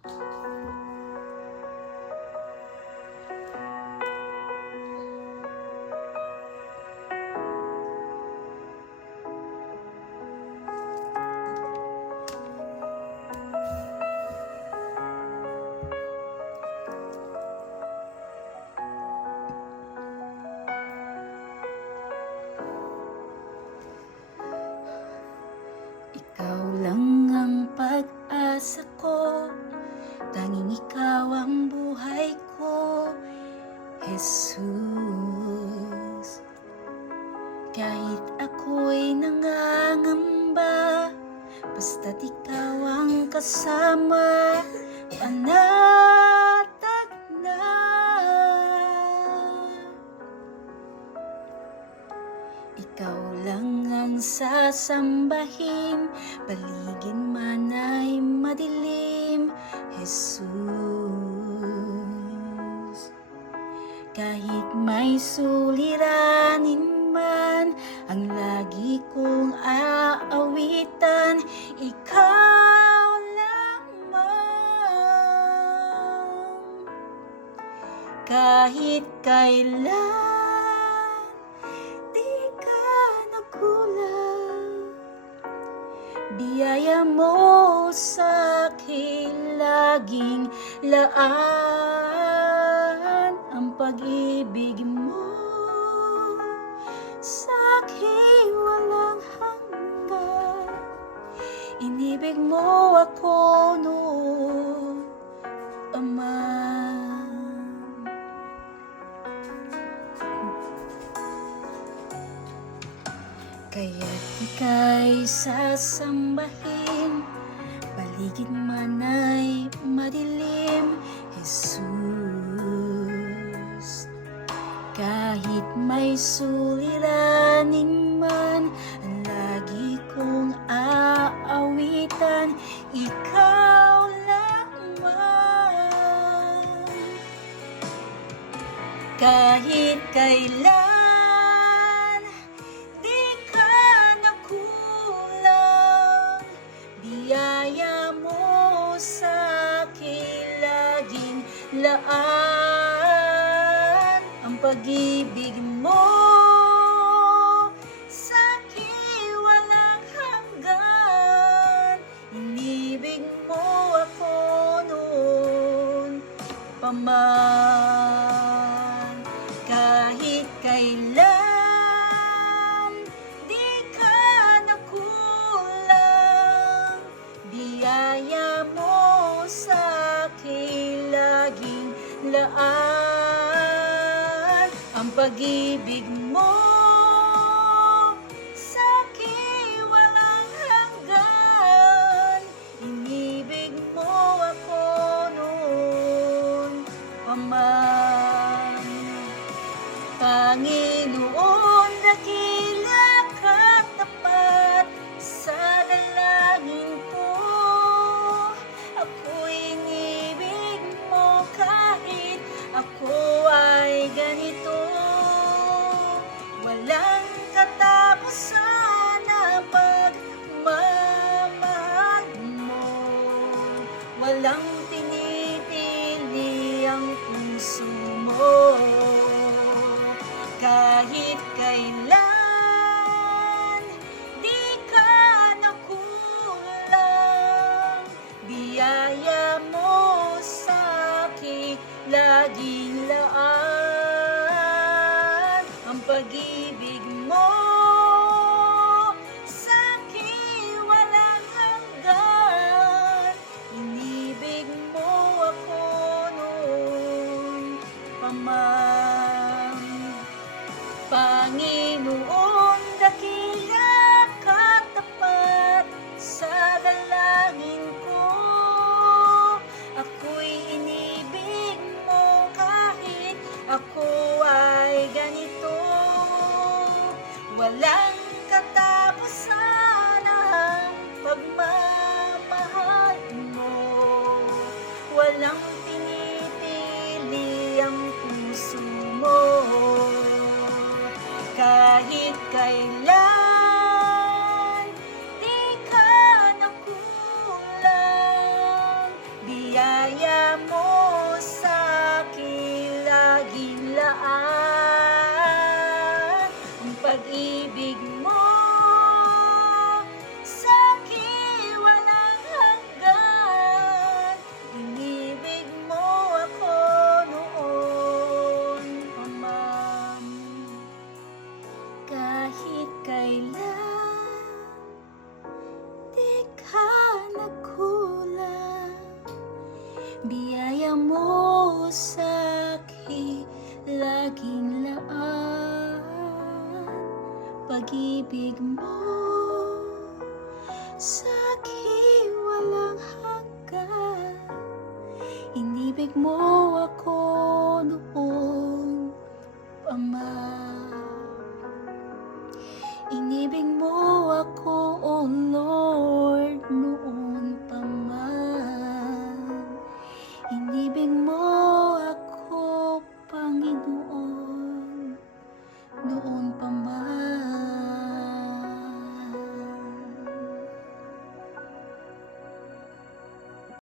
Ikaw lang ang pag-asa ko, tanging ikaw ang buhay ko, Jesus. Kahit ako'y nangangamba, basta't ikaw ang kasama, panatag na. Ikaw lang ang sasambahin, paligid man ay madilim, Jesus. Kahit may suliranin man, ang lagi kong aawitan, ikaw lamang. Kahit kailan biyaya mo sa'kin laging laan, ang pag-ibig mo sa'kin walang hanggan. Inibig mo ako noon, Ama. Kaya't ika'y sasambahin, paligid man ay madilim, Jesus. Kahit may suliranin man, ang lagi kong aawitan, ikaw lamang. Kahit kailan laan, ang pag-ibig mo sa'kin walang hanggan. Inibig mo ako noon pa man. Kahit kailan di ka nakulang, biyaya mo sa'kin laging laan, ang pag-ibig mo sa'kin walang hanggan. Inibig mo ako noon pa man. Panginoon, dakila ka't tapat sa dalangin ko. Ako'y inibig mo kahit ako ay ganito. Walang katapusan ang pagmamahal mo. Walang pinipili ang puso mo. Kahit kailan di ka nakulang, biyaya mo sa'kin laging laan, ang pag-ibig mo sa'kin walang hanggan. Inibig sa'ki laging laan. Pag-ibig mo sa'ki walang hanggan. Inibig mo ako noon pa man. Inibig mo ako, oh Lord, noon pa man. Inibig mo ako, Panginoon, noon pa man.